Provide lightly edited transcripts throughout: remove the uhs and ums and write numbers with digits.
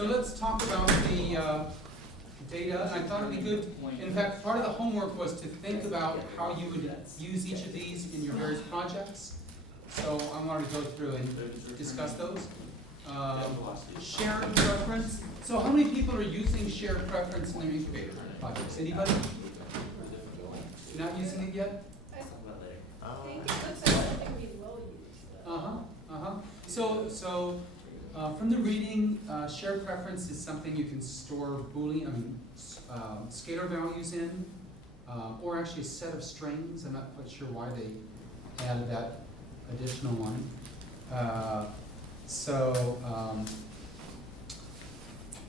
So let's talk about the data. And I thought it'd be good. In fact, part of the homework was to think about how you would use each of these in your various projects. So I wanted to go through and discuss those. Shared preference. So how many people are using shared preference in their incubator projects? Anybody? You're not using it yet? I think it looks like something we will use. So from the reading, shared preference is something you can store Boolean, scalar values in, or actually a set of strings. I'm not quite sure why they added that additional one.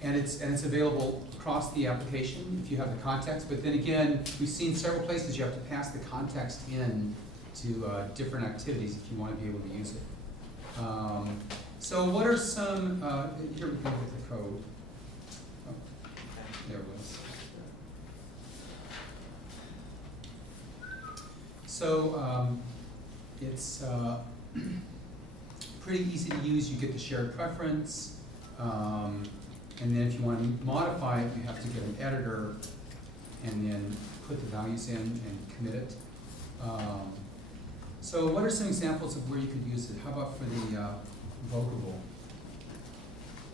And it's available across the application if you have the context. But then again, we've seen several places you have to pass the context in to different activities if you want to be able to use it. So what are some, here we can look at the code. Oh, there it was. So it's pretty easy to use. You get the shared preference. And then if you want to modify it, you have to get an editor and then put the values in and commit it. So what are some examples of where you could use it? How about for the vocable?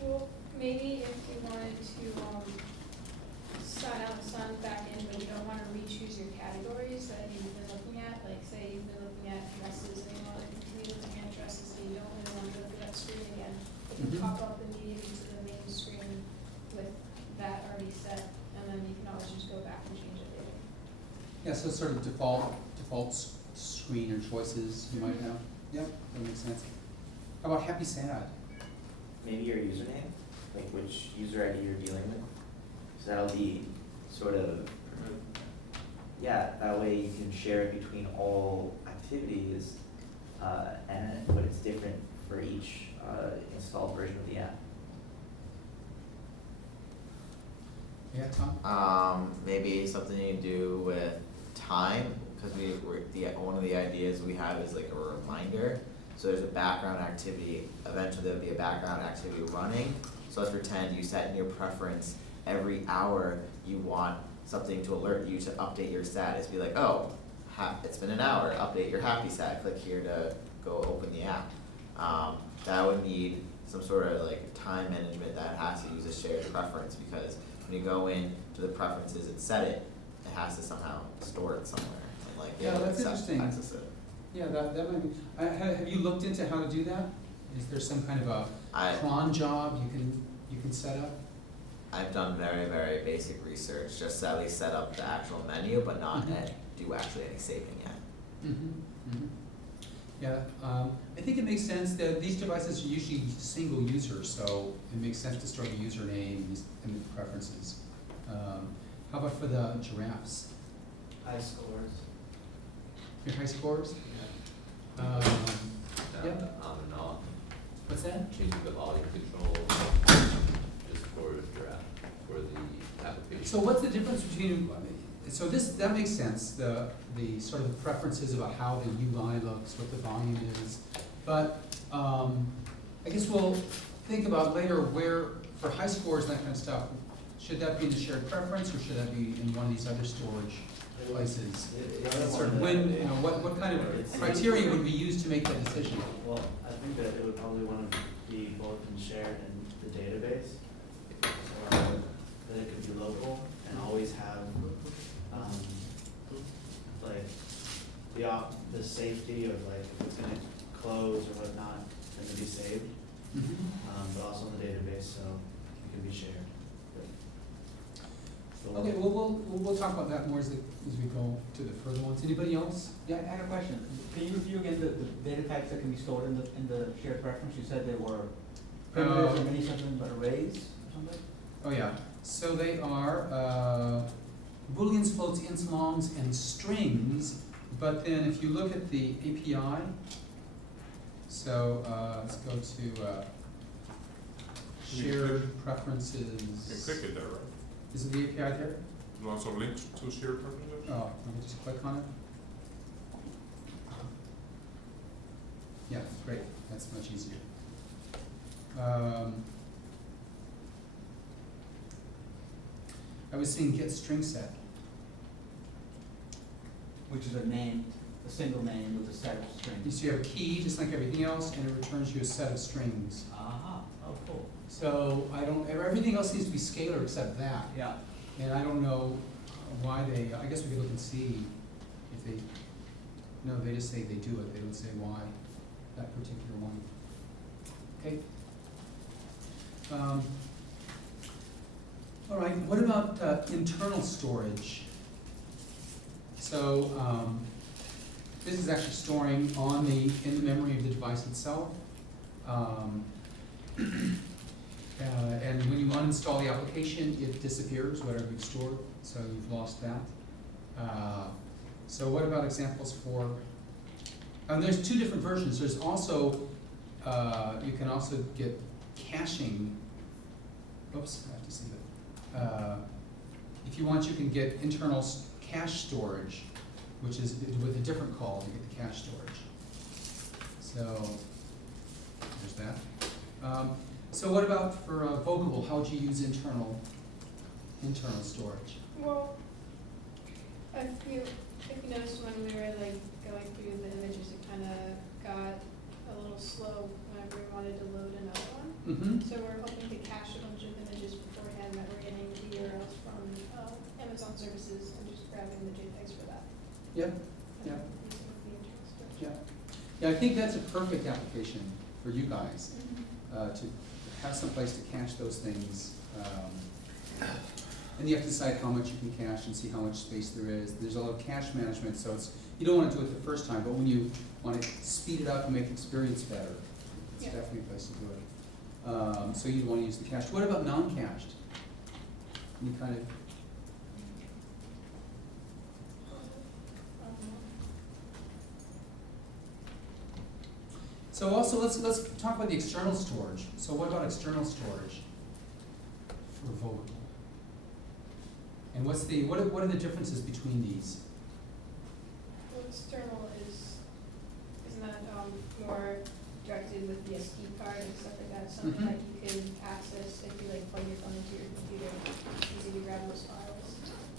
Well, maybe if you wanted to sign out and sign back in, but you don't want to re-choose your categories that you've been looking at, like say you've been looking at dresses and you want to continue looking at dresses and you don't really want to go through that screen again, it can pop up immediately to the main screen with that already set, and then you can always just go back and change it later. Yeah, so sort of default screen or choices you might have. Yep, that makes sense. How about happy, sad? Maybe your username, like which user ID you're dealing with. So that'll be sort of, yeah, that way you can share it between all activities, but it's different for each installed version of the app. Yeah, Tom? Maybe something you do with time, because one of the ideas we have is like a reminder. So there's a background activity, eventually there'll be a background activity running. So let's pretend you set in your preference every hour you want something to alert you to update your status. Be like, oh, it's been an hour, update your happy stat, click here to go open the app. That would need some sort of like time management that has to use a shared preference, because when you go in to the preferences and set it, it has to somehow store it somewhere. And like, Yeah, that's interesting. Access it. Yeah, that might be. Have you looked into how to do that? Is there some kind of a cron job you can set up? I've done very, very basic research, just to at least set up the actual menu, but not do actually any saving yet. Yeah, I think it makes sense that these devices are usually single user, so it makes sense to store the username and the preferences. How about for the giraffes? High scores. Your high scores? Yeah. Yep. On and off. What's that? Changing the volume control just for giraffe, for the application. So what's the difference between, so that makes sense, the sort of preferences about how the UI looks, what the volume is. But I guess we'll think about later where, for high scores and that kind of stuff, should that be in the shared preference or should that be in one of these other storage places? Sort of when, what kind of criteria would be used to make that decision? Well, I think that it would probably want to be both in shared and the database, or that it could be local and always have like the safety of like if it's going to close or whatnot, then to be saved, but also in the database, so it can be shared. Okay, well, we'll talk about that more as we go to the further ones. Anybody else? Yeah, I had a question. Can you review again the data types that can be stored in the shared preference? You said they were primitives or many something but arrays or something? Oh yeah. So they are Booleans, floats, ints, longs, and strings. But then if you look at the API, so let's go to shared preferences. You can click it there, right? Is it the API there? It's also linked to shared preferences. Oh, let me just click on it. Yeah, great. That's much easier. I was seeing get string set. Which is a name, a single name with a set of strings. So you have a key, just like everything else, and it returns you a set of strings. Aha, oh, cool. So I don't, everything else seems to be scalar except that. Yeah. And I don't know why they, I guess we could look and see if they, no, they just say they do it, they don't say why, that particular one. Okay. All right, what about internal storage? So this is actually storing in the memory of the device itself. And when you uninstall the application, it disappears, whatever you've stored, so you've lost that. So what about examples for, there's two different versions. There's also, you can also get caching. Oops, I have to see that. If you want, you can get internal cache storage, which is with a different call to get the cache storage. So there's that. So what about for Vocable? How would you use internal storage? Well, if you noticed when we were like going through the images, it kind of got a little slow whenever we wanted to load another one. Mm-hmm. So we're hoping to cache a bunch of images beforehand that we're getting the URLs from Amazon services and just grabbing the JPEGs for that. Yep. And Yeah. using the internal storage. Yeah. Yeah, I think that's a perfect application for you guys, Mhm. to have some place to cache those things. And you have to decide how much you can cache and see how much space there is. There's a lot of cache management, so you don't want to do it the first time, but when you want to speed it up and make the experience better, it's Yeah. definitely a place to do it. So you'd want to use the cached. What about non-cached? Any kind of, so also let's talk about the external storage. So what about external storage for Vocable? And what are the differences between these? Well, external isn't that more directed with the SD card and stuff like that, something Mhm. that you can access if you like plug your phone into your computer, it's easy to grab those files.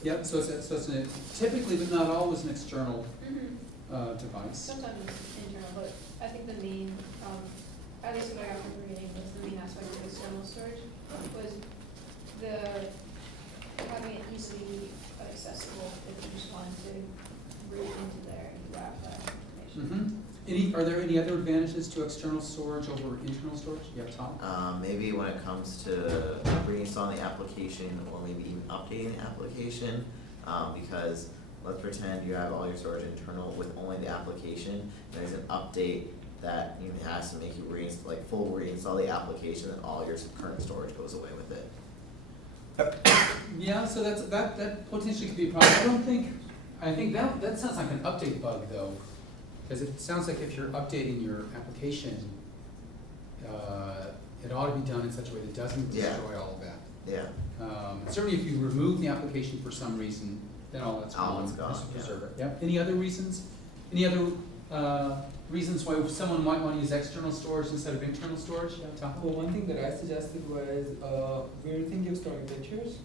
Yep, so it's typically, but not always, an external device. Sometimes it's internal, but I think the main, at least what I got from the reading, was the main aspect of external storage was having it easily accessible if you just wanted to root into there and grab that information. Are there any other advantages to external storage over internal storage? Yeah, Tom? Maybe when it comes to reinstalling the application or maybe even updating the application, because let's pretend you have all your storage internal with only the application, there's an update that has to make you full reinstall the application, and all your current storage goes away with it. Yeah, so that potentially could be a problem. I think that sounds like an update bug though, because it sounds like if you're updating your application, it ought to be done in such a way that doesn't destroy all of that. Yeah. Certainly if you remove the application for some reason, then all that's All gone. it's gone, Just to yeah. preserve it. Yep. Any other reasons? Any other reasons why someone might want to use external storage instead of internal storage? Yeah, Tom? Well, one thing that I suggested was, we were thinking of storing pictures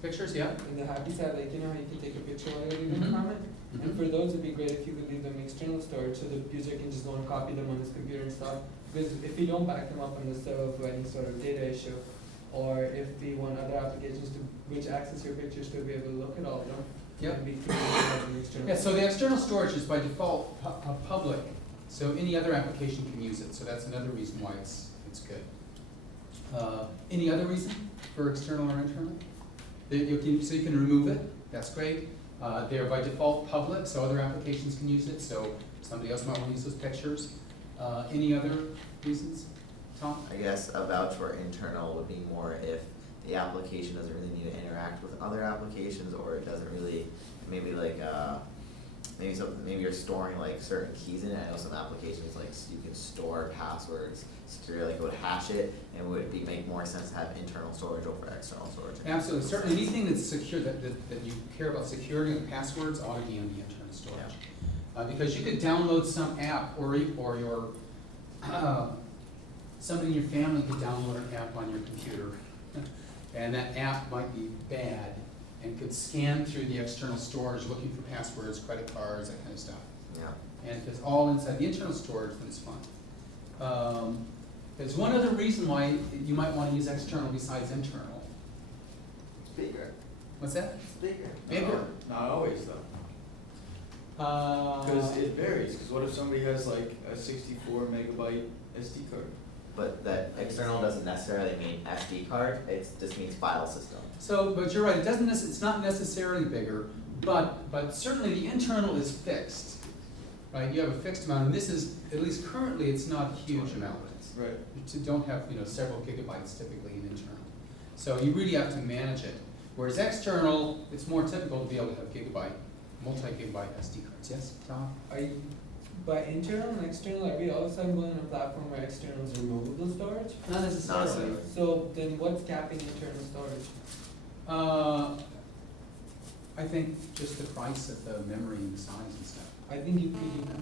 Pictures, yeah? in the happy side, like, you know how you can take a picture while you're leaving Mhm. from it? And Mhm. for those, it'd be great if you could leave them in external storage, so the user can just go and copy them on his computer and stuff. Because if we don't back them up on the server for any sort of data issue, or if we want other applications to, which access your pictures to be able to look at all of them, Yep. it'd be great to have them external. Yeah, so the external storage is by default public, so any other application can use it, so that's another reason why it's good. Any other reason for external or internal? So you can remove it, that's great. They're by default public, so other applications can use it, so somebody else might want to use those pictures. Any other reasons, Tom? I guess a vouch for internal would be more if the application doesn't really need to interact with other applications, or it doesn't really, maybe maybe you're storing like certain keys in it. I know some applications you can store passwords securely, like it would hash it, and it would make more sense to have internal storage over external storage. Absolutely, certainly anything that's secure, that you care about security and passwords ought to be in the internal storage. Because you could download some app, or your, somebody in your family could download an app on your computer, and that app might be bad, and could scan through the external storage, looking for passwords, credit cards, that kind of stuff. Yeah. And if it's all inside the internal storage, then it's fine. There's one other reason why you might want to use external besides internal. It's bigger. What's that? It's bigger. Bigger. Not always though, because it varies, because what if somebody has like a 64 megabyte SD card? But that external doesn't necessarily mean SD card, it just means file system. So, but you're right, it doesn't, it's not necessarily bigger, but certainly the internal is fixed, right? You have a fixed amount, and this is, at least currently, it's not a huge amount. Right. You don't have, several gigabytes typically in internal. So you really have to manage it. Whereas external, it's more typical to be able to have gigabyte, multi-gigabyte SD cards. Yes, Tom? Are you, by internal and external, are we all of a sudden going on a platform where external is removable storage? Not necessarily. So then what's capping internal storage? I think just the price of the memory and the size and stuff. I think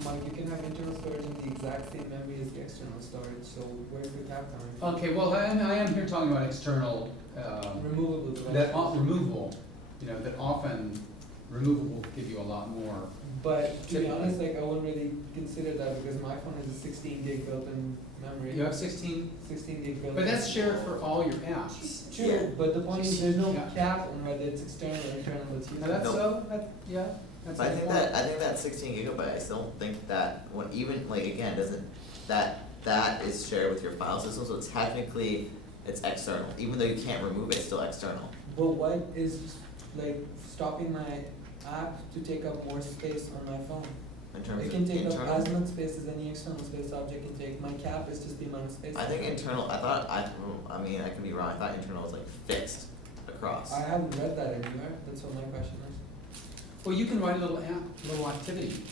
Mike, you can have internal storage in the exact same memory as the external storage, so where's the cap coming from? Okay, well, I am here talking about external, Removable devices. removable, that often removable give you a lot more. But to be Typically. honest, I wouldn't really consider that because my phone has a 16 gig built-in memory. You have 16, 16 gig built-in. but that's shared for all your apps. True, but the point is there's no Yeah. cap on whether it's external or internal, it's Now that's No. so, yeah, that's. But I a think point. that 16 gigabyte, I still don't think that, when even, like, again, doesn't, that is shared with your file system, so technically, it's external, even though you can't remove it, it's still external. But what is like stopping my app to take up more space on my phone? In terms It of can take up internal. as much space as any external space object can take. My cap is just the amount of space. I think internal, I mean, I could be wrong, I thought internal was like fixed across. I haven't read that anywhere, that's what my question is. Well, you can write a little app, little activity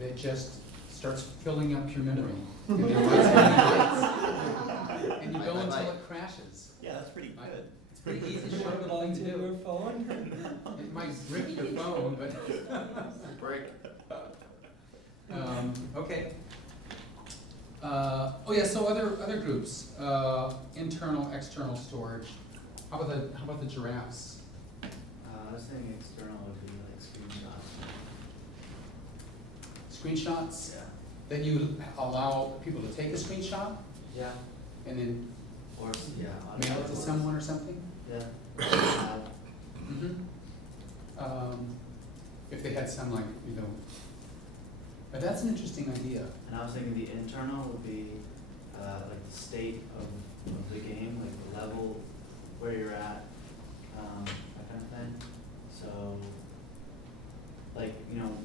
that just starts filling up your memory. And you write so many bytes, and you go until it crashes. Yeah, that's pretty good. It's pretty easy, Should short it little belong thing to to your do. phone? It might brick your phone, but. Break. Okay. Oh yeah, so other groups, internal, external storage. How about the giraffes? I was thinking external would be like screenshots. Screenshots? Yeah. Then you allow people to take a screenshot Yeah. and then Or, yeah. mail it to someone or something? Yeah. Mm-hmm. If they had some but that's an interesting idea. And I was thinking the internal would be, like the state of the game, like the level, where you're at, that kind of thing. So, like, when you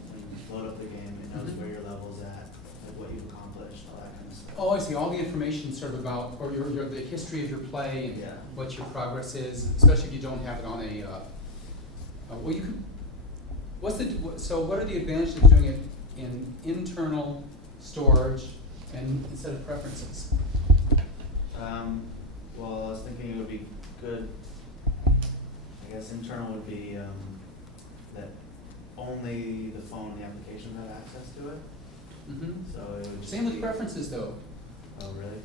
load up the game, it knows Mhm. where your level's at, like what you've accomplished, all that kind of stuff. Oh, I see, all the information sort of about, or the history of your play and Yeah. what your progress is, especially if you don't have it on a, well, you can, so what are the advantages of doing it in internal storage and instead of preferences? Well, I was thinking it would be good, I guess internal would be, that only the phone and the application have access to it, Mm-hmm. so it would just Same with be- preferences though. Oh, really?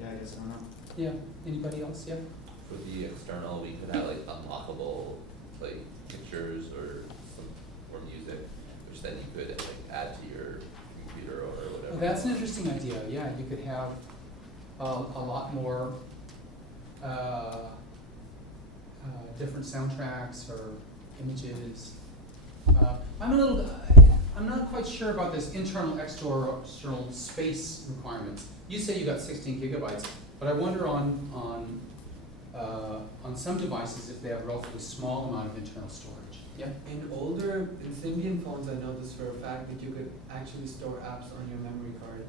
Yeah, I guess I don't know. Yeah, anybody else, yeah? For the external, we could have like unlockable, like pictures or music, which then you could like add to your computer or whatever. Oh, that's an interesting idea, yeah, you could have a lot more, different soundtracks or images. I'm not quite sure about this internal, external space requirements. You say you got 16 gigabytes, but I wonder on some devices if they have a relatively small amount of internal storage. Yeah? In older, in Symbian phones, I know this for a fact that you could actually store apps on your memory card.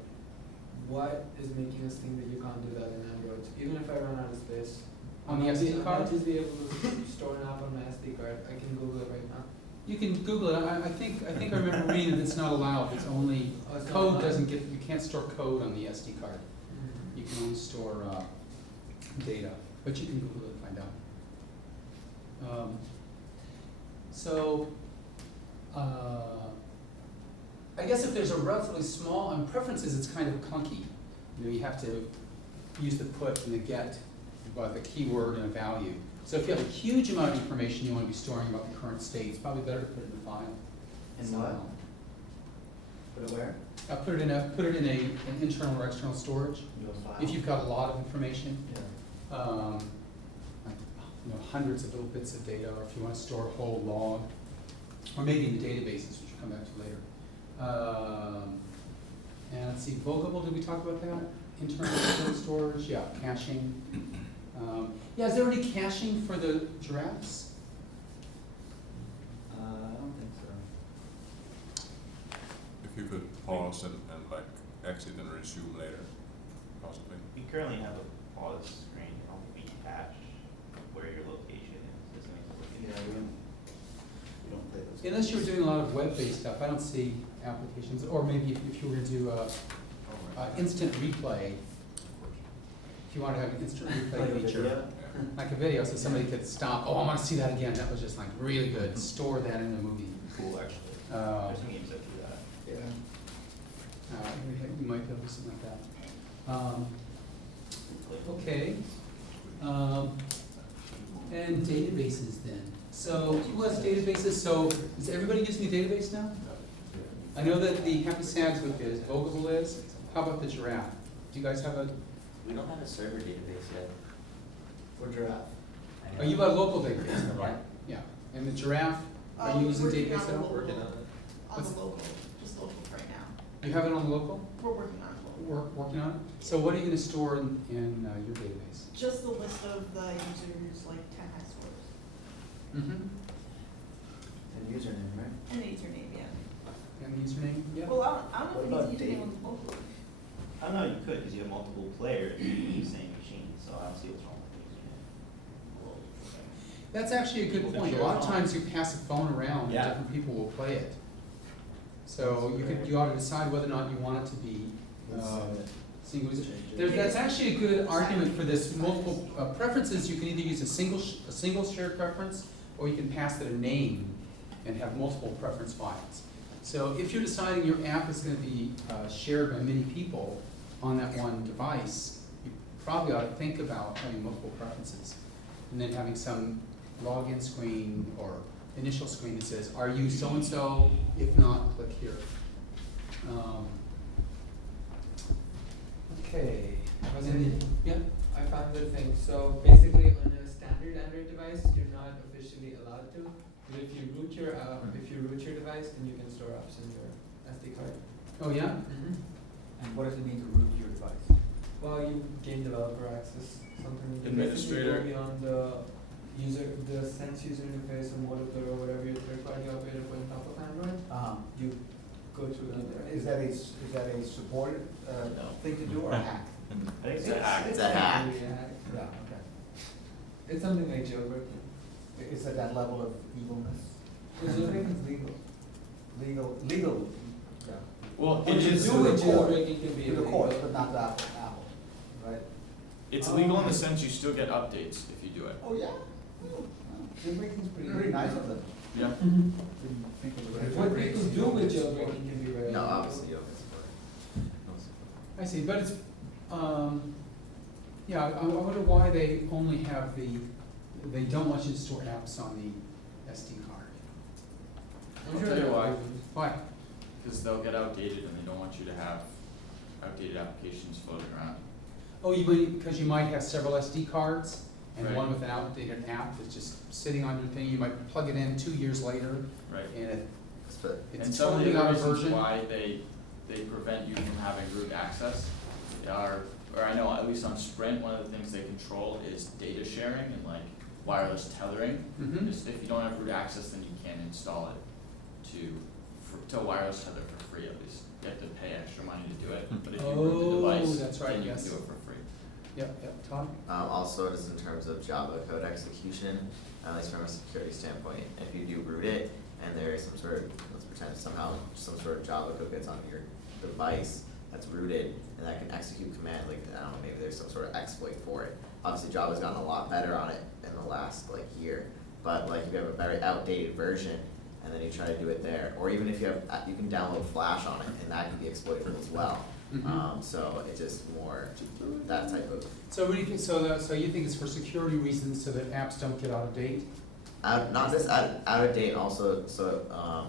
What is making us think that you can't do that in Android? Even if I run out of space. On the SD card? I might just be able to store an app on my SD card. I can Google it right now. You can Google it. I think I remember reading that it's not allowed. It's only, Oh, it's not code allowed? doesn't get, you can't store code on the SD card. You can only store data, but you can Google it and find out. I guess if there's a relatively small, on preferences, it's kind of clunky. You know, you have to use the put and the get, about the keyword and a value. So if you have a huge amount of information you want to be storing about the current state, it's probably better to put it in a file. In what? Put it where? Put it in an internal or external storage. Into a file? If you've got a lot of information, Yeah. like, you know, hundreds of little bits of data, or if you want to store a whole log, or maybe in the databases, which we'll come back to later. And let's see, Vocable, did we talk about that? Internal external storage, yeah, caching. Yeah, is there any caching for the giraffes? I don't think so. If you could pause and like exit and resume later, possibly. We currently have a pause screen, it don't be cache where your location is, doesn't make it Yeah, look. we don't play those. Unless you're doing a lot of web-based stuff, I don't see applications, or maybe if you were to do instant replay, if you want to have an instant Like a replay feature. video? Like a video, so somebody could stop, oh, I want to see that again, that was just like really good, store that in the movie. Cool, actually. Uh, There's some games that do that. Yeah. You might be able to do something like that. Like, Okay. And databases then. So who has databases? So is everybody using a database now? I know that the Happy Sags book is, Vocable is. How about the Giraffe? Do you guys have a, We don't have a server database yet. For giraffe. oh, you have a local database though, right? Yeah. And the Giraffe, are you using Working database on at the all? Working on it. On What's- the local, just local right now. You have it on the local? We're working on it local. Working on it? So what are you gonna store in your database? Just the list of the users, like 10 high scores. Mm-hmm. And username, right? And the username, yeah. And the username? Yeah. Well, I don't What know about if it needs a date? username on the local. I know you could, because you have multiple players in the same machine, so I don't see what's wrong with using it. Well, That's actually a good People can point. A share lot a of phone. times you pass a phone around and Yeah. different people will play it. So you ought to decide whether or not you want it to be, single user. That's actually a good argument for this multiple, preferences. You can either use a single shared preference, or you can pass it a name and have multiple preference files. So if you're deciding your app is gonna be, shared by many people on that one device, you probably ought to think about having multiple preferences. And then having some login screen or initial screen that says, are you so-and-so? If not, click here. Okay. Was And then- it- Yeah? I found the thing, so basically on a standard Android device, you're not officially allowed to. But if you root your device, then you can store apps in your SD card. Oh, yeah? And what does it mean to root your device? Well, you gain developer access, something you can Administrator. basically go beyond the Sense user interface or Motor or whatever your third party operator put on top of Android. You go through that. Is that a supported, thing to do or a hack? I think it's a hack. It's a hack. Really a hack. Yeah, okay. It's something like jailbreaking. It's at that level of evilness. Because jailbreaking is legal. Legal, yeah. Well, What it you is, do with to the court. jailbreaking can be To the illegal. court, but not to Apple, right? it's legal in the sense you still get updates if you do it. Oh, yeah? Jailbreaking's pretty nice of them. Yeah. Didn't think of it. What people do with jailbreaking can be very No, illegal. obviously, you don't support. I see, but it's, yeah, I wonder why they only have they don't want you to store apps on the SD card. I'll tell you why. Why? Because they'll get outdated and they don't want you to have outdated applications floating around. Oh, because you might have several SD cards, and Right. one with an outdated app that's just sitting on your thing, you might plug it in 2 years later, Right. and But And it's some of totally the out other of reasons version. why they prevent you from having root access are, or I know at least on Sprint, one of the things they control is data sharing and like wireless tethering. Mhm. Just if you don't have root access, then you can't install it to wireless tether for free at least. You have to pay extra money to do it, but if you root the Oh, device, that's right, then you yes. can do it for free. Yep, Todd? Also, just in terms of Java code execution, at least from a security standpoint, if you do root it and there is some sort of, let's pretend somehow some sort of Java code gets on your device that's rooted and that can execute command, like, I don't know, maybe there's some sort of exploit for it. Obviously, Java's gotten a lot better on it in the last, like, year, but like if you have a very outdated version and then you try to do it there. Or even if you have, you can download Flash on it, and that can be exploitable as well. Mhm. So it's just more that type of, So what do you think, so you think it's for security reasons so that apps don't get out of date? not just out of date, also, so,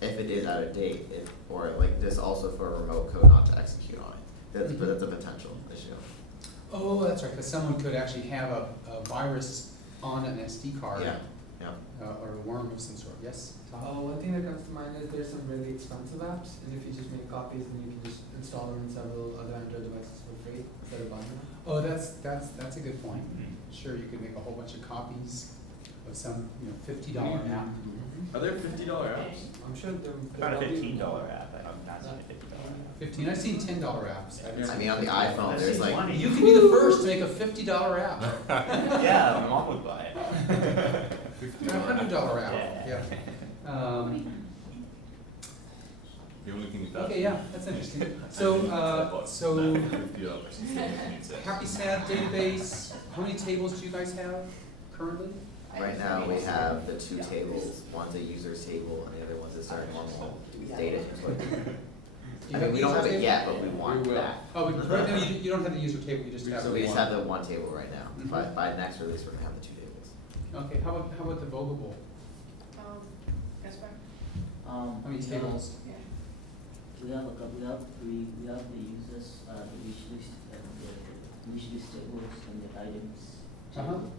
if it is out of date, or like this also for a remote code not to execute on it. But Mhm. that's a potential issue. Oh, that's right, because someone could actually have a virus on an SD card. Yeah, yeah. Or a worm of some sort, yes, Tom? One thing that comes to mind is there's some really expensive apps, and if you just make copies, then you can just install them in several other Android devices for free instead of buying them. Oh, that's a good point. Sure, you could make a whole bunch of copies of some, $50 app. Are there $50 apps? I'm sure they're. About a $15 app, I'm not seeing a $50 app. 15, I've seen $10 apps. I mean, on the iPhone, That there's seems like, funny. You can be the first to make a $50 app, Yeah, my mom would buy it. or a $100 app, Yeah. yeah. The only thing it does. Okay, yeah, that's interesting. So, Happy Sad database, how many tables do you guys have currently? right now, we have the two tables, one's a user's table, and the other one's just our normal data input. Do you I have mean, we the don't user have it table? yet, but we want We will. that. Oh, but right now you don't have the user table, you just have So we just one. have the one table right now. Mhm. By next release, we're gonna have the two tables. Okay, how about the Vogable? That's fine. How many tables? Yeah. We have we have the users, the wish list, and the wish list tables and the items table.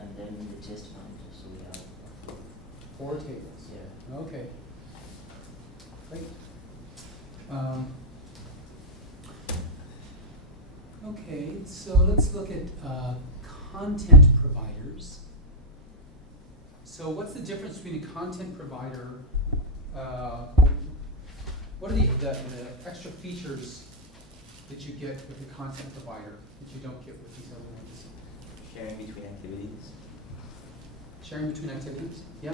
And then the test manager, so we have 4 tables. yeah. Okay. Great. Okay, so let's look at content providers. So what's the difference between a content provider? What are the extra features that you get with a content provider that you don't get with these other ones? Sharing between activities. Sharing between activities, yeah?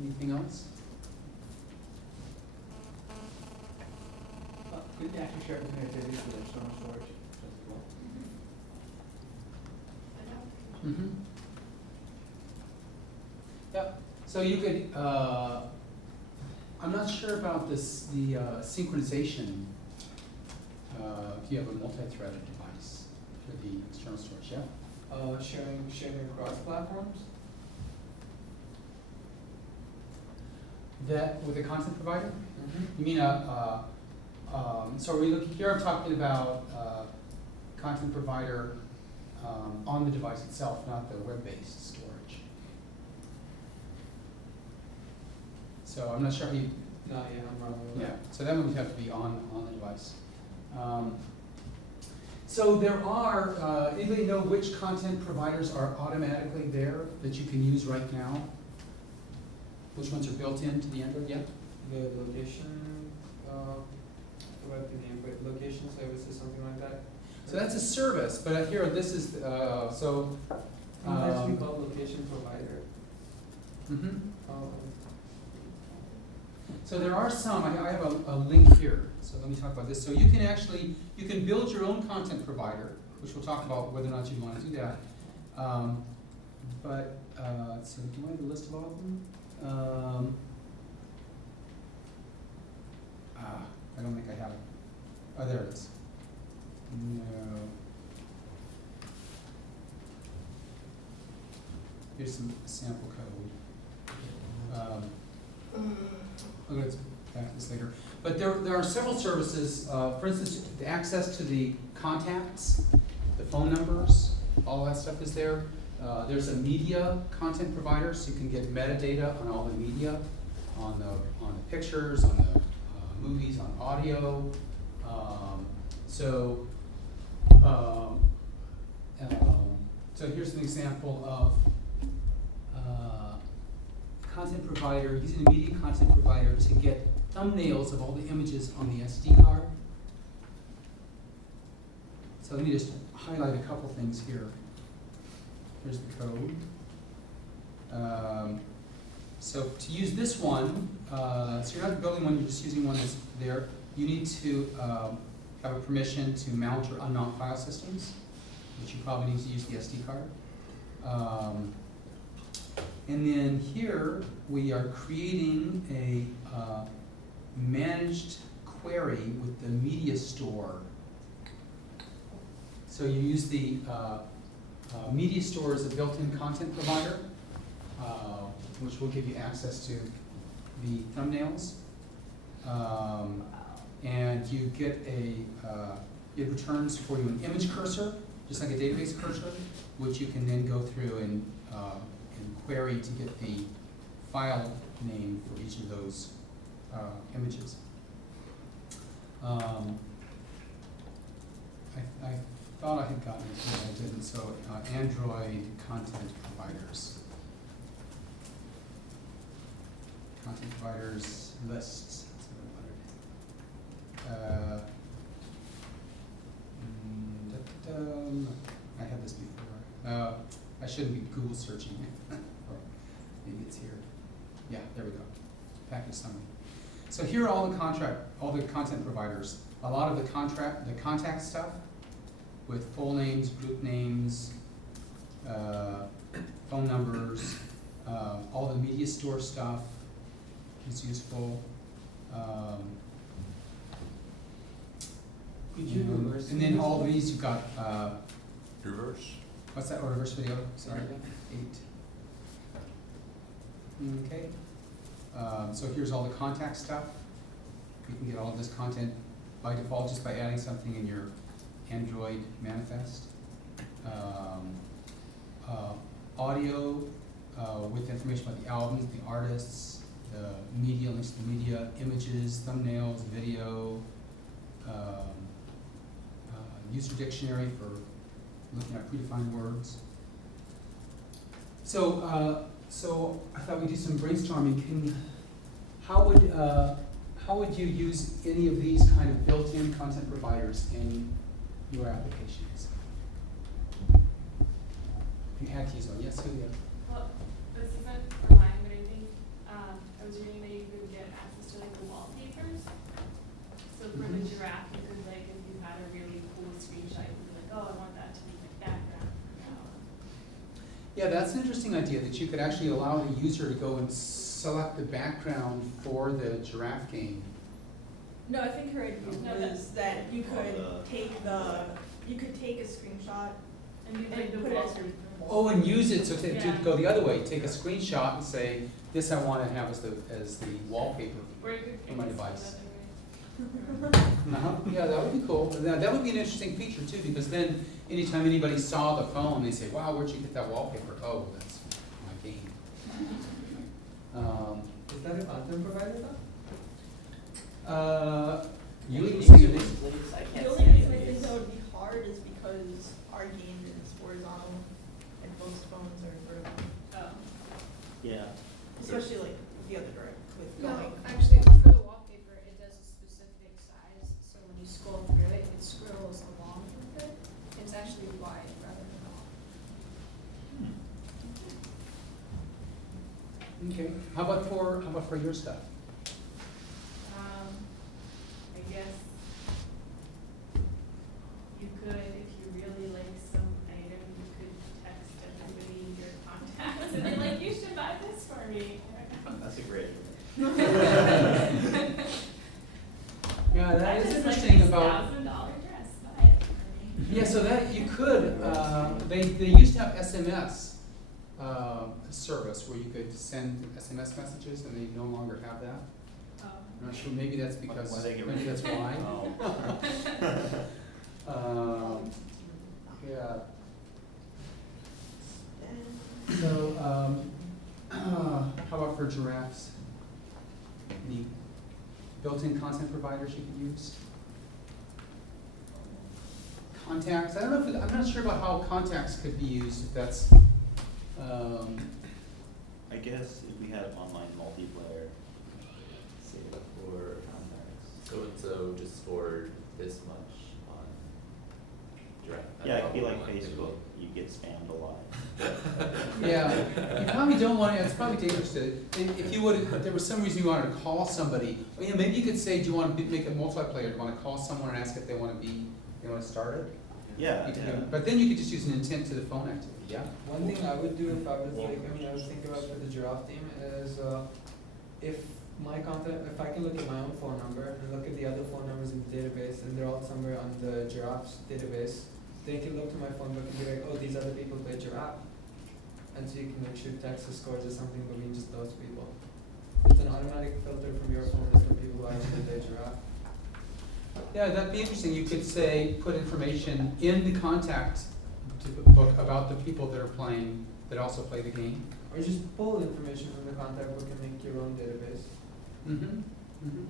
Anything else? Could you actually share between activities with external storage as well? Mm-hmm. Yep, so you could, I'm not sure about this, the synchronization, if you have a multi-threaded device for the external storage, yeah? Sharing across platforms. That, with a content provider? Mm-hmm. You mean so are we looking, here I'm talking about content provider on the device itself, not the web-based storage. So I'm not sure how you, No, yeah, I'm wrong. yeah, so that one would have to be on the device. So there are, anybody know which content providers are automatically there that you can use right now? Which ones are built into the Android, yeah? The location, I forgot the name, but location services, something like that. So that's a service, but here, this is, so. I think that's we call location provider. Mhm. Um, So there are some, I have a link here, so let me talk about this. So you can actually, you can build your own content provider, which we'll talk about whether or not you want to do that. So do I have a list of all of them? I don't think I have it. Oh, there it is. No. Here's some sample code. We'll get back to this later. But there are several services, for instance, the access to the contacts, the phone numbers, all that stuff is there. There's a media content provider, so you can get metadata on all the media, on the pictures, on the movies, on audio. So here's an example of content provider, using a media content provider to get thumbnails of all the images on the SD card. So let me just highlight a couple things here. Here's the code. So to use this one, so you're not building one, you're just using one that's there. You need to have a permission to mount or unmount file systems, which you probably need to use the SD card. And then here, we are creating a managed query with the media store. So you use the media store as a built-in content provider, which will give you access to the thumbnails. And you get it returns for you an image cursor, just like a database cursor, which you can then go through and query to get the file name for each of those images. I thought I had gotten it, but I didn't, so Android content providers. Content providers lists. That's what I wanted. I had this before. I shouldn't be Google searching it. Or maybe it's here. Yeah, there we go. Package summary. So here are all the content providers. A lot of the contact stuff with full names, group names, phone numbers, all the media store stuff is useful. Could you reverse? And then all these you've got. Reverse. What's that? Oh, reverse video. Sorry, 8. Okay. So here's all the contact stuff. You can get all of this content by default just by adding something in your Android manifest. Audio with information about the albums, the artists, the media, links to the media, images, thumbnails, video, user dictionary for looking at predefined words. So, so I thought we'd do some brainstorming. How would you use any of these kind of built-in content providers in your applications? If you had to use one, yes, Julia. Well, this isn't for mine, but I think I was reading that you could get access to like the wallpapers. So for the giraffe, you could like if you had a really cool screenshot, you could be like, oh, I want that to be like background. Yeah, that's an interesting idea, that you could actually allow the user to go and select the background for the giraffe game. No, I think her idea was that you could take a screenshot And you like the put it as wallpaper. Oh, and use it, so to Yeah. go the other way, take a screenshot and say, this I want to have as the wallpaper Or you could for my pick a device. other way. Yeah, that would be cool. That would be an interesting feature too, because then anytime anybody saw the phone, they say, wow, where'd you get that wallpaper? Oh, that's my game. Is that a content provider though? You Can would you see use it. it? I can't The see only any reason I of think these. that would be hard is because our game is horizontal and most phones are vertical. Oh. Yeah. Especially like the other direct with No, going. actually, for the wallpaper, it does a specific size, so when you scroll through it, it scrolls along with it. It's actually wide rather than long. Okay. How about for your stuff? I guess you could, if you really like some item, you could text everybody in your contacts and be like, you should buy this for me. That's a great. Yeah, that is interesting about. $1,000 dress, buy it for me. Yeah, so that you could. They used to have SMS service where you could send SMS messages, and they no longer have that. Oh. I'm not sure. Maybe that's because. Why they get Maybe rid of that's why. Oh. Yeah. And So, how about for giraffes? Any built-in content providers you could use? Contacts. I don't know if I'm not sure about how contacts could be used. If that's. I guess if we had online multiplayer, say for contacts. So just scored this much on direct. Yeah, it could be like Facebook, you get spammed a lot. Yeah, you probably don't want to. It's probably dangerous to. If you would, if there was some reason you wanted to call somebody, well, yeah, maybe you could say, do you want to make it multiplayer? Do you want to call someone and ask if they want to start it? Yeah. Yeah, You could yeah. do- But then you could just use an intent to the phone activity, yeah? One thing I would do if I was like, I mean, I was thinking about for the giraffe team is, if my contact, if I can look at my own phone number and look at the other phone numbers in the database and they're all somewhere on the giraffe's database, they can look to my phone book and be like, oh, these other people play giraffe. And so you can like shoot text or scores or something between just those people. It's an automatic filter from your phone list of people who actually play giraffe. Yeah, that'd be interesting. You could say, put information in the contact book about the people that are playing, that also play the game. Or just pull information from the contact book and make your own database. Mm-hmm, mm-hmm.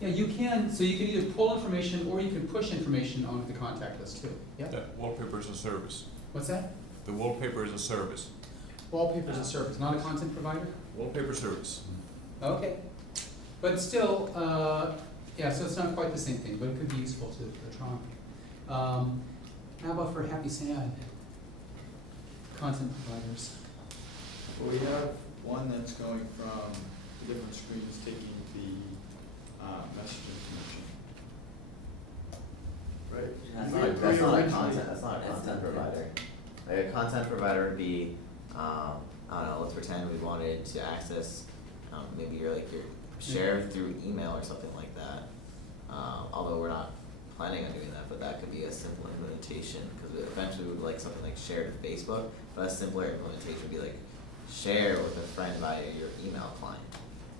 Yeah, you can, so you can either pull information or you can push information onto the contact list too. Yeah? Yeah, wallpaper is a service. What's that? The wallpaper is a service. Wallpaper is a service, not a content provider? Wallpaper service. Okay. But still, yeah, so it's not quite the same thing, but it could be useful to electronic. How about for happy sad? Content providers. Well, we have one that's going from the different screens, taking the message information. Right? That's not a content provider. Like a content provider would be, I don't know, let's pretend we wanted to access, maybe your share through email or something like that. Although we're not planning on doing that, but that could be a simple implementation, because eventually we would like something like share to Facebook, but a simpler implementation would be like share with a friend via your email client.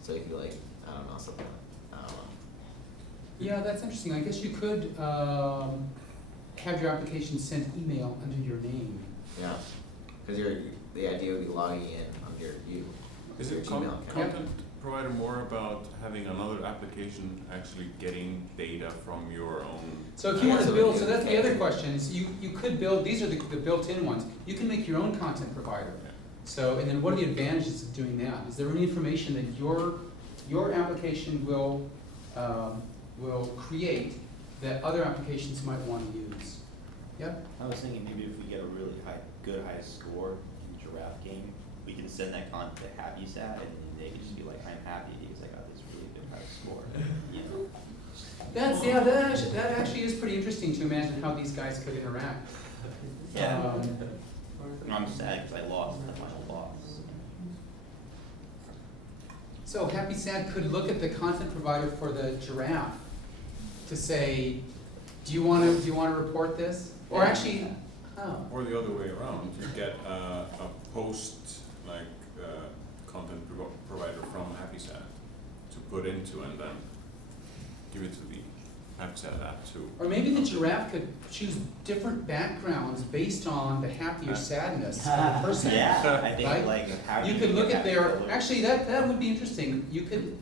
So you could like, I don't know, something like, I don't know. Yeah, that's interesting. I guess you could have your application send email under your name. Yeah, because the idea would be logging in under you. Is your it Gmail account. content provider more about having another application actually getting data from your own? So if you want to build, so that's the other question, is you could build, these are the built-in ones. You can make your own content provider. So, and then what are the advantages of doing that? Is there any information that your application will create that other applications might want to use? Yep. I was thinking maybe if we get a really good high score in Giraffe game, we can send that content to Happy Sad, and they can just be like, I'm happy because I got this really good high score. You know? That's, that actually is pretty interesting to imagine how these guys could interact. Yeah. I'm sad because I lost the final boss. So Happy Sad could look at the content provider for the giraffe to say, do you want to report this? Or actually, oh. Or the other way around, you get a post content provider from Happy Sad to put into and then give it to the Happy Sad app too. Or maybe the giraffe could choose different backgrounds based on the happy or sadness of the person. Yeah, I think right? like how you could look at their, actually that would be interesting. You could,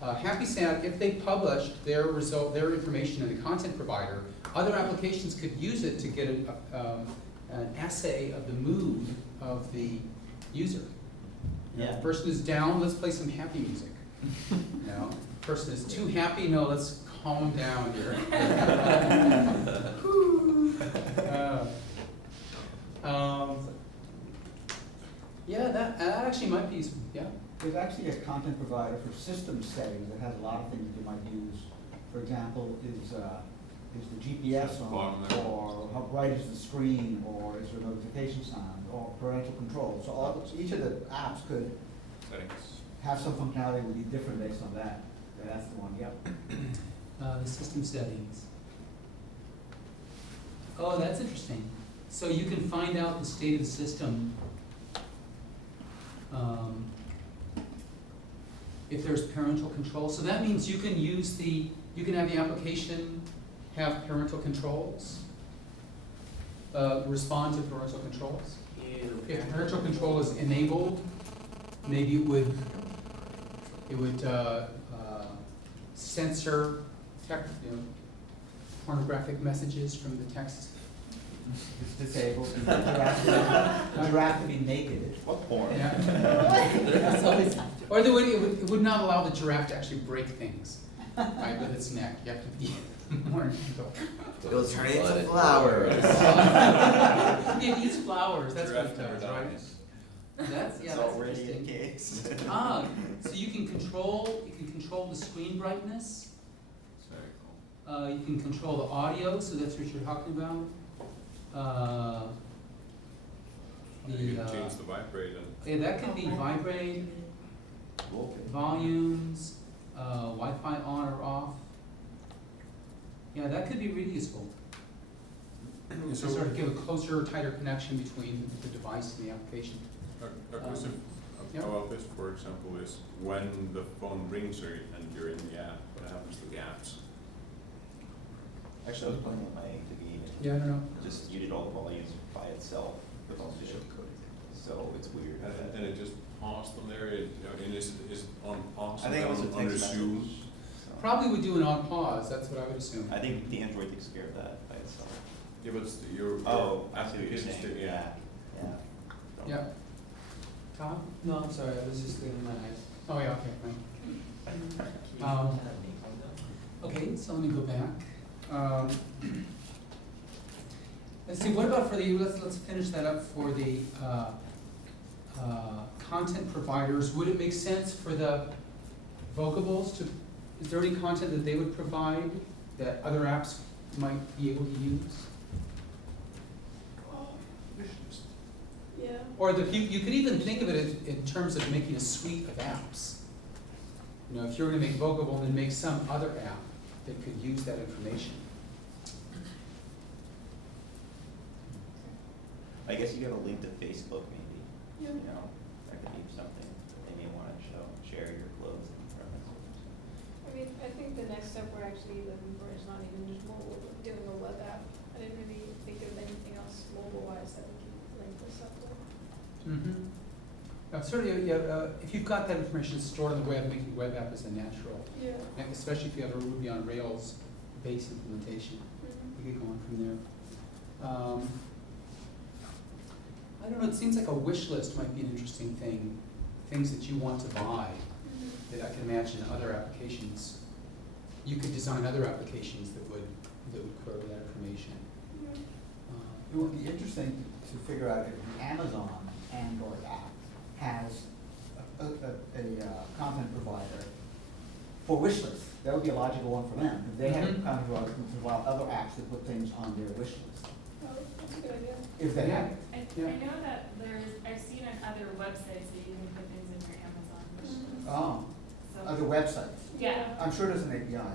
Happy Sad, if they published their information in the content provider, other applications could use it to get an essay of the mood of the user. Yeah. The person is down, let's play some happy music. You know, person is too happy, no, let's calm down here. Yeah, that actually might be useful, yeah. There's actually a content provider for system settings that has a lot of things you might use. For example, is the GPS on, or how bright is the screen, or is there a notification sound, or parental control. So each of the apps could have some functionality that would be different based on that. Yeah, that's the one, yep. The system settings. Oh, that's interesting. So you can find out the state of the system if there's parental control. So that means you can you can have the application have parental controls, respond to parental controls. If parental control is enabled, maybe it would censor pornographic messages from the text. It's disabled. The giraffe to be naked. What porn? Yeah. Or it would not allow the giraffe to actually break things, right, with its neck. You have to be more gentle. It will turn into flowers. It eats flowers, that's what it Giraffe does, never right? dies. That's interesting. Case. So you can control the screen brightness. Very You can control the audio, so that's what you're talking about. You can change the vibrate and. Yeah, that could be vibrate, volumes, Wi-Fi on or off. Yeah, that could be really useful. To So, sort of give a closer, tighter connection between the device and the application. a question yeah. about this, for example, is when the phone rings and you're in the app, what happens to the apps? Actually, I was playing with my game. Yeah, I don't know. Just muted all the volumes by itself, but also showed the code example. So it's weird. And it just paused on there, and is on pause I think it and was a then on text resume? message. So. Probably would do an on pause, that's what I would assume. I think the Android takes care of that by itself. Yeah, but your Oh, I see what you're application saying. still, yeah. Yeah. Yeah. Tom? No, I'm sorry, I was just cleaning my eyes. Oh, yeah, okay, fine. Okay, so let me go back. Let's see, what about for the, let's finish that up for the content providers. Would it make sense for the Vocables to, is there any content that they would provide that other apps might be able to use? Yeah. Or you could even think of it in terms of making a suite of apps. You know, if you're gonna make Vocable, then make some other app that could use that information. I guess you got a link to Facebook maybe. Yeah. You know, that could be something they may want to share your clothes and preferences. I mean, I think the next step we're actually looking for is not even just mobile, but doing a web app. I didn't really think of anything else mobile-wise that we can link this up with. Mm-hmm. Certainly, if you've got that information stored on the web, making the web app is a natural, Yeah. and especially if you have a Ruby on Rails base implementation, Mhm. you get going from there. I don't know, it seems like a wish list might be an interesting thing, things that you want to buy, Mhm. that I can imagine other applications. You could design other applications that would query that information. It would be interesting to figure out if the Amazon Android app has a content provider for wish lists. That would be a logical one for them. If they have a Mhm. content provider who can provide other apps that put things on their wish list. Oh, that's a good idea. If they have it. Yeah. I know that I've seen on other websites that you can put things in your Amazon wish list. Oh, So- other websites. Yeah. I'm sure there's an API.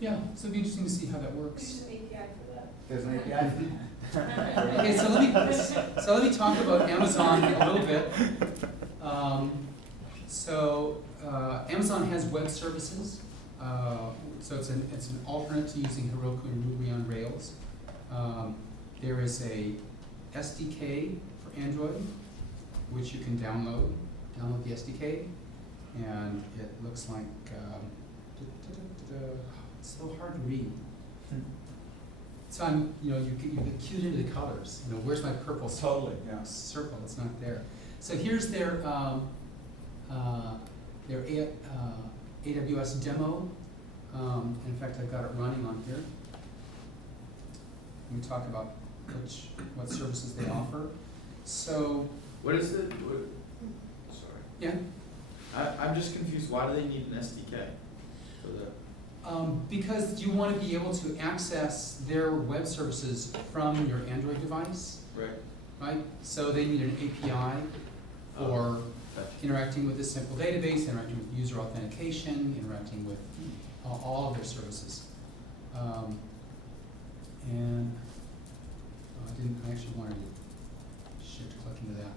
Yeah, so it'd be interesting to see how that works. There's an API for that. There's an API for that. Okay, so let me talk about Amazon a little bit. Amazon has web services, so it's an alternate to using Heroku and Ruby on Rails. There is a SDK for Android, which you can download the SDK, and it looks like, it's so hard to read. So you get cued into the colors, where's my purple Totally, yeah. circle, it's not there. So here's their AWS demo. In fact, I've got it running on here. Let me talk about what services they offer. So, What is it, sorry, yeah, I'm just confused, why do they need an SDK for the? because you want to be able to access their web services from your Android device, Right. right? So they need an API for interacting with a simple database, interacting with user authentication, interacting with all of their services. I actually wanted to click into that.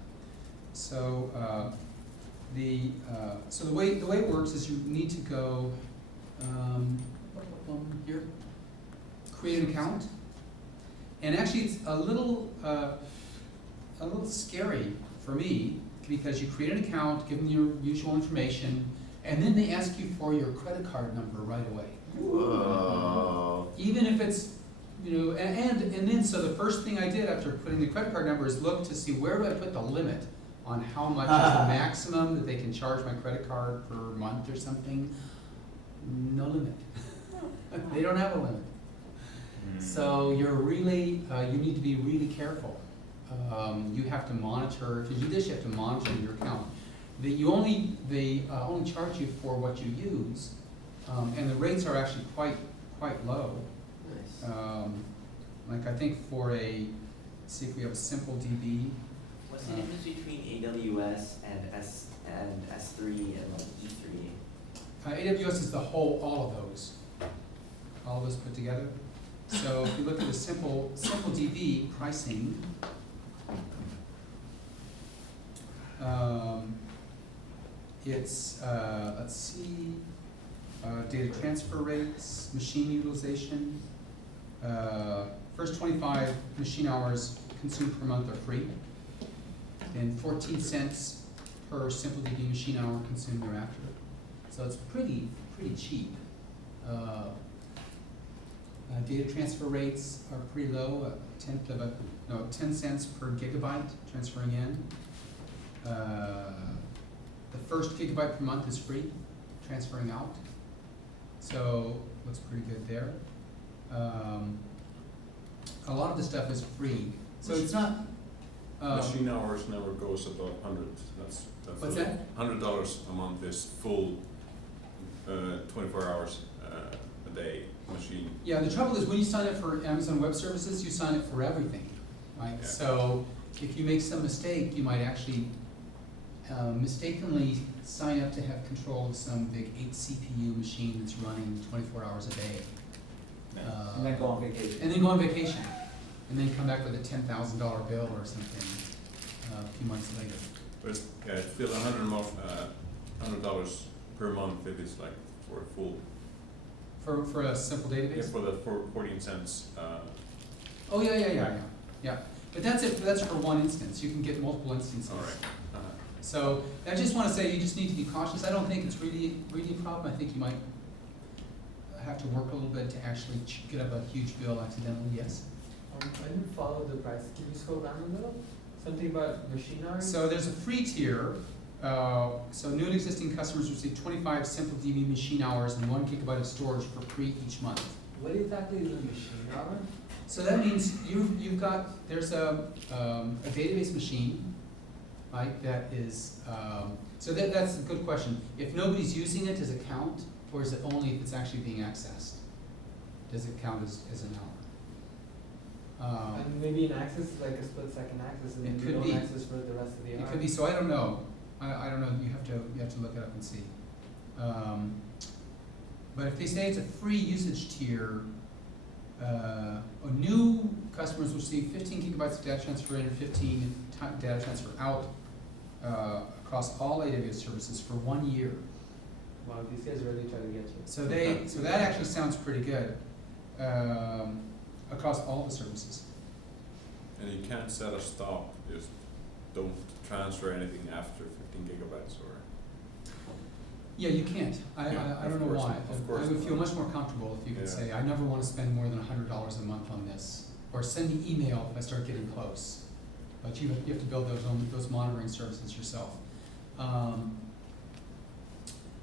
So the way it works is you need to go here, create an account, and actually it's a little scary for me because you create an account, give them your usual information, and then they ask you for your credit card number right away. Whoa. Even if it's, and then so the first thing I did after putting the credit card number is look to see where do I put the limit on how much is the maximum that they can charge my credit card per month or something. No limit. They don't have a limit. So you're really, you need to be really careful. You have to monitor, to do this you have to monitor your account. They only charge you for what you use, and the rates are actually quite quite low. Nice. Like I think for a, let's see if we have a simple DB. What's the difference between AWS and S3 and like E3? AWS is the whole, all of those put together. So if you look at the simple DB pricing, it's, let's see, data transfer rates, machine utilization, first 25 machine hours consumed per month are free, and 14 cents per simple DB machine hour consumed thereafter. So it's pretty cheap. Data transfer rates are pretty low, 10 cents per gigabyte transferring in. The first gigabyte per month is free, transferring out. So looks pretty good there. A lot of the stuff is free, so it's not. Machine hours never goes above 100. That's What's that? $100 a month is full 24 hours a day machine. Yeah, the trouble is when you sign up for Amazon Web Services, you sign up for everything, right? Yeah. So if you make some mistake, you might actually mistakenly sign up to have control of some big 8 CPU machine that's running 24 hours a day. And then go on vacation. And then go on vacation, and then come back with a $10,000 bill or something a few months later. But it's, yeah, it's still $100 per month if it's like for a full. For a simple database? Yeah, for the 14 cents. Oh, yeah. But that's it, that's for one instance. You can get multiple instances. All right. So I just want to say you just need to be cautious. I don't think it's really a problem. I think you might have to work a little bit to actually get up a huge bill accidentally, yes? I didn't follow the price. Can you scroll down a little? Something about machine hours? So there's a free tier. So new and existing customers receive 25 simple DB machine hours and 1 gigabyte of storage for free each month. What exactly is a machine hour? So that means you've got, there's a database machine, right, that is, so that's a good question. If nobody's using it, does it count, or is it only if it's actually being accessed? Does it count as an hour? And maybe an access, like a split-second access, and It then could you don't be. access for the rest of the hour? It could be, so I don't know. I don't know, you have to look it up and see. But if they say it's a free usage tier, new customers receive 15 gigabytes of data transfer in and 15 data transfer out across all AWS services for 1 year. Wow, these guys really try to get you. So that actually sounds pretty good across all the services. And you can't set a stop, just don't transfer anything after 15 gigabytes or. Yeah, you can't. I don't know why. Of course I would not. feel much more comfortable if you could Yeah. say, I never want to spend more than $100 a month on this, or send me email if I start getting close. But you have to build those monitoring services yourself.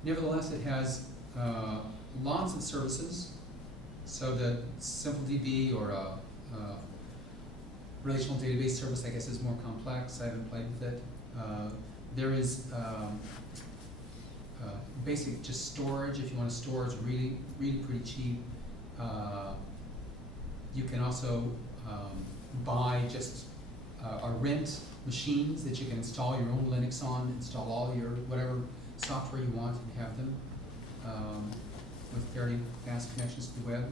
Nevertheless, it has lots of services. So the simple DB or a relational database service, I guess, is more complex. I haven't played with it. There is basic just storage. If you want to store, it's really pretty cheap. You can also buy just or rent machines that you can install your own Linux on, install all your whatever software you want and have them with fairly fast connections to the web.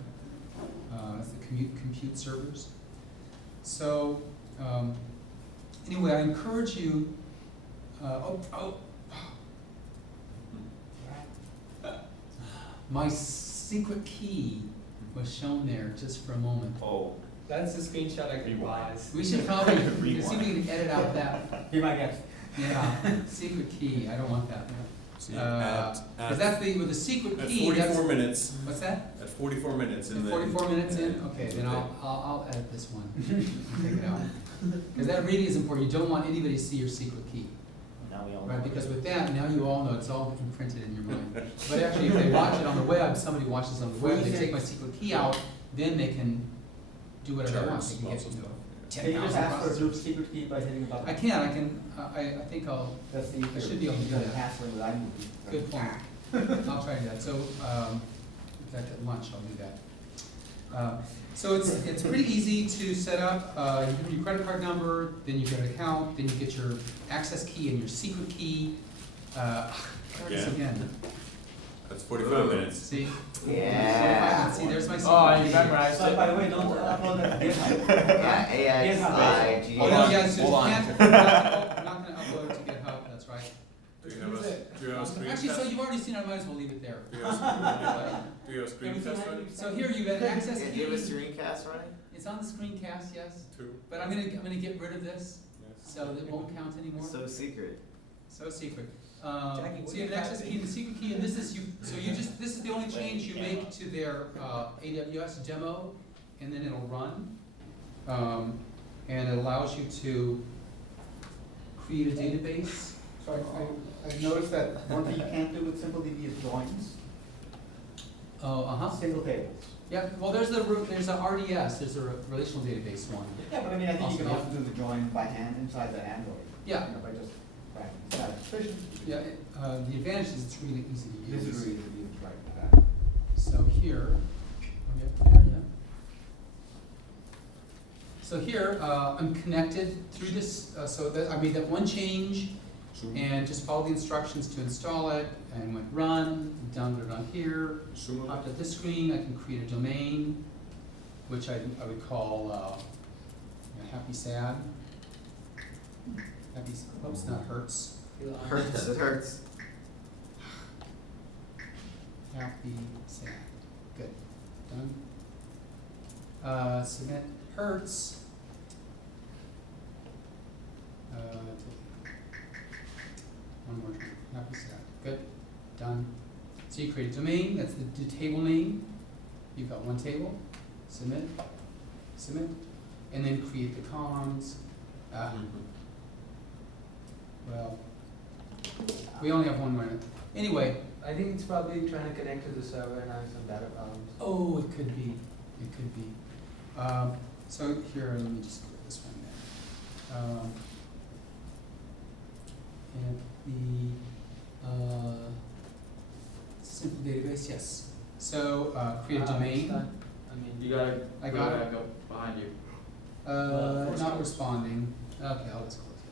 That's the compute servers. So anyway, I encourage you. My secret key was shown there just for a moment. Oh. That's a screenshot I can buy. We should probably see if we can edit out that. Be my guest. Yeah, secret key. I don't want that. See, Because that's with the secret at key. 44 that's, minutes. What's that? At 44 minutes. At 44 minutes in? Okay, then I'll edit this one. Take it out. Because that really is important. You don't want anybody to see your secret key. Now we all Right, know. because with that, now you all know it's all imprinted in your mind. But actually, if they watch it on the web, somebody watches on the web, they take my secret key out, then they can do whatever they want. They can get, Lots of you know, stuff. Can you just 10,000 ask for a group processors. secret key by hitting a button? I think I'll, That's the I should be able to do that. password with iMovie. good point. I'll try that. So, in fact, at lunch, I'll do that. So it's pretty easy to set up. You give your credit card number, then you get an account, then you get your access key and your secret key. Again. That's 45 minutes. See? Yeah. 45 minutes. See, there's my secret Oh, you key. memorized So it. by the way, don't upload that to GitHub. Yeah, AXIG. Oh, no, yeah, so you Hold on. can't, I'm not gonna upload to GitHub, that's right. Do you have a screen Actually, so test? you've already seen it, I might as well leave it there. Do you have a screen test ready? So here you got an access Do key. you have a screencast running? It's on the screencast, yes, 2. but I'm gonna get rid of this, Yes. so that it won't count anymore. So secret. So secret. Jackie, So you have an access key and the secret key, and this is this is the only change you make to their AWS demo, and then it'll run. And it allows you to create a database. So I've noticed that one thing you can't do with SimpleDB is joins, Oh, single tables. Yeah, well, there's a RDS, there's a relational database one. Yeah, but I mean, I think you can Awesome, also do the join by hand inside the Android. Yeah. You know, by just, right, it's not efficient. Yeah, the advantage is it's really easy to use. This is really used right for that. So here, there, yeah. So here, I'm connected through this, so that I made that one change and just followed the instructions to install it and went run, downloaded it on here, popped up this screen, I can create a domain, which I would call happy sad. Happy, oops, not hurts. Hurts, it hurts. Happy sad. Good. Done. Submit hurts. One more time. Happy sad. Good. Done. So you create a domain. That's the table name. You've got one table. Submit. Submit. And then create the columns. Well, we only have one more. Anyway. I think it's probably trying to connect to the server and having some data problems. Oh, it could be. It could be. So here, let me just put this one there. And the simple database, yes. So create a domain. I mean, you gotta I go got it. back up behind you. Not responding. Okay, I'll just close it.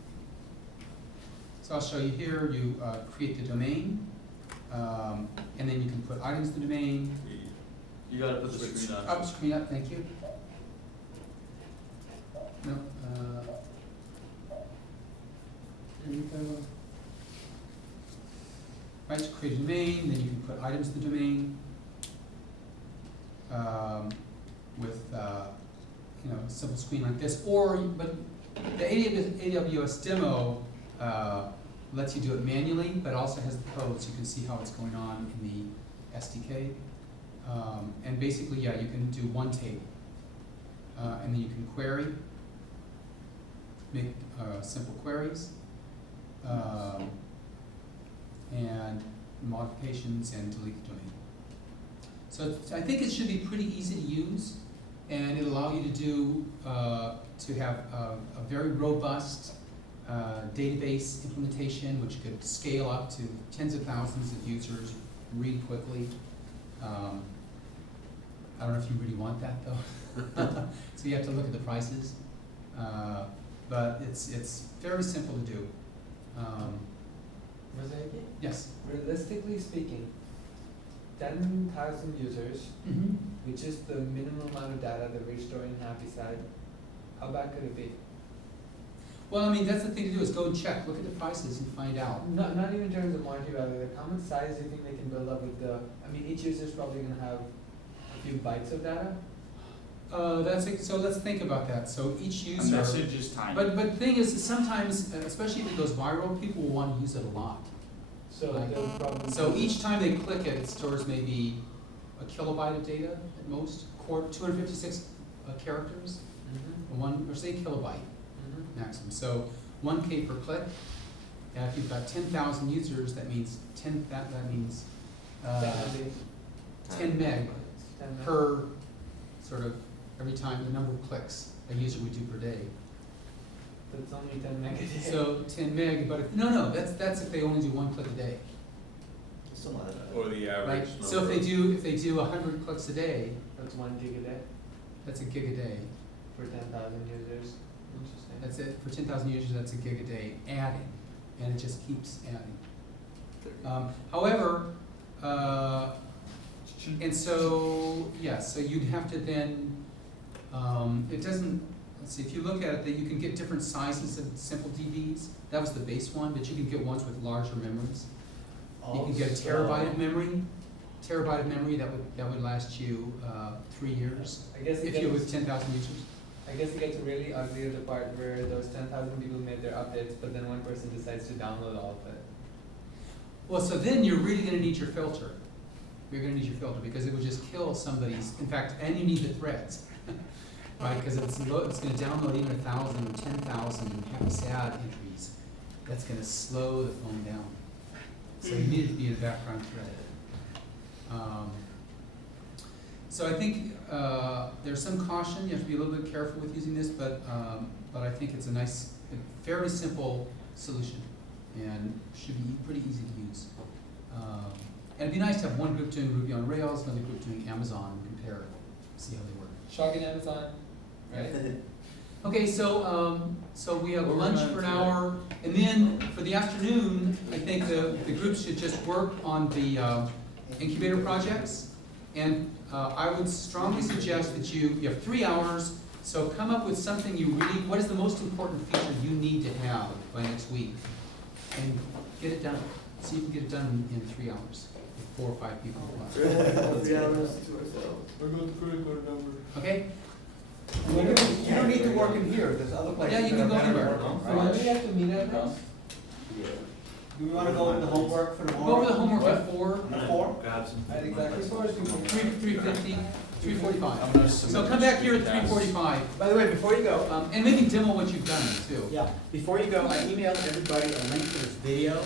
So I'll show you here. You create the domain, and then you can put items in the domain. You gotta put the screen on. Up, screen up, thank you. No, here we go. Right, to create a domain, then you can put items in the domain. With you know, a simple screen like this, but the AWS demo lets you do it manually, but also has the code, so you can see how it's going on in the SDK. And basically, yeah, you can do one table, and then you can query, make simple queries, and modifications, and delete the domain. So I think it should be pretty easy to use, and it'll allow you to do to have a very robust database implementation, which could scale up to tens of thousands of users really quickly. I don't know if you really want that though. So you have to look at the prices, but it's very simple to do. Yes. Realistically speaking, 10,000 users, Mm-hmm. which is the minimum amount of data that we're storing in Happy Side, how bad could it be? Well, I mean, that's the thing to do, is go and check, look at the prices and find out. Not even in terms of monetary value, like how much size do you think they can build up with the, I mean, each user is probably gonna have a few bytes of data. So let's think about that. So each A user. message is tiny. But the thing is, sometimes, especially if it goes viral, people will want to use it a lot. So Right. they'll probably. So each time they click it, it stores maybe a kilobyte of data at most, 256 characters, or say kilobyte maximum. So 1K per click. And if you've got 10,000 users, that means 10 meg per sort of every time the number of clicks a user would do per day. That's only 10 meg a day. So 10 meg, but that's if they only do one click a day. Still not enough. Or the average Right, number. so if they do 100 clicks a day, That's 1 gig a day That's a gig a day. for 10,000 users. Interesting. That's it, for 10,000 users, that's a gig a day adding, and it just keeps adding. However, and so, yeah, so you'd have to then, it doesn't, let's see, if you look at it, that you can get different sizes of simple DVs. That was the base one, but you can get ones with larger memories. You can get a terabyte of memory, that would last you 3 years, I guess it if you gets, with 10,000 users. I guess it gets really ugly at the part where those 10,000 people made their updates, but then one person decides to download all of it. Well, so then you're really gonna need your filter. You're gonna need your filter, because it would just kill somebody's, in fact, and you need the threads. Right, because it's gonna download even 1,000 or 10,000 happy sad entries. That's gonna slow the phone down. So you need it to be in a background thread. So I think there's some caution. You have to be a little bit careful with using this, but I think it's a nice, fairly simple solution, and should be pretty easy to use. And it'd be nice to have one group doing Ruby on Rails, another group doing Amazon, and compare, see how they work. Shocking Amazon, right? Okay, so we have What we're lunch gonna for an do- hour, and then for the afternoon, I think the groups should just work on the incubator projects. And I would strongly suggest that you have 3 hours, so come up with something you really, what is the most important feature you need to have by next week? And get it done. See if you can get it done in 3 hours, with 4 or 5 people. 3 hours to ourselves. We're going to put a good number. Okay? You don't need to work in here, there's other places Yeah, you that can are go better to anywhere. work on, So why right? do we have to meet at this? Do we wanna go into the homework for tomorrow? Go over the homework at 4, At 4? Grab some. At exactly 4 3:50, 3:45. I'm gonna So come back here at 3:45, By the way, before you go, and maybe demo what you've done too. yeah, before you go, I emailed everybody a link to this video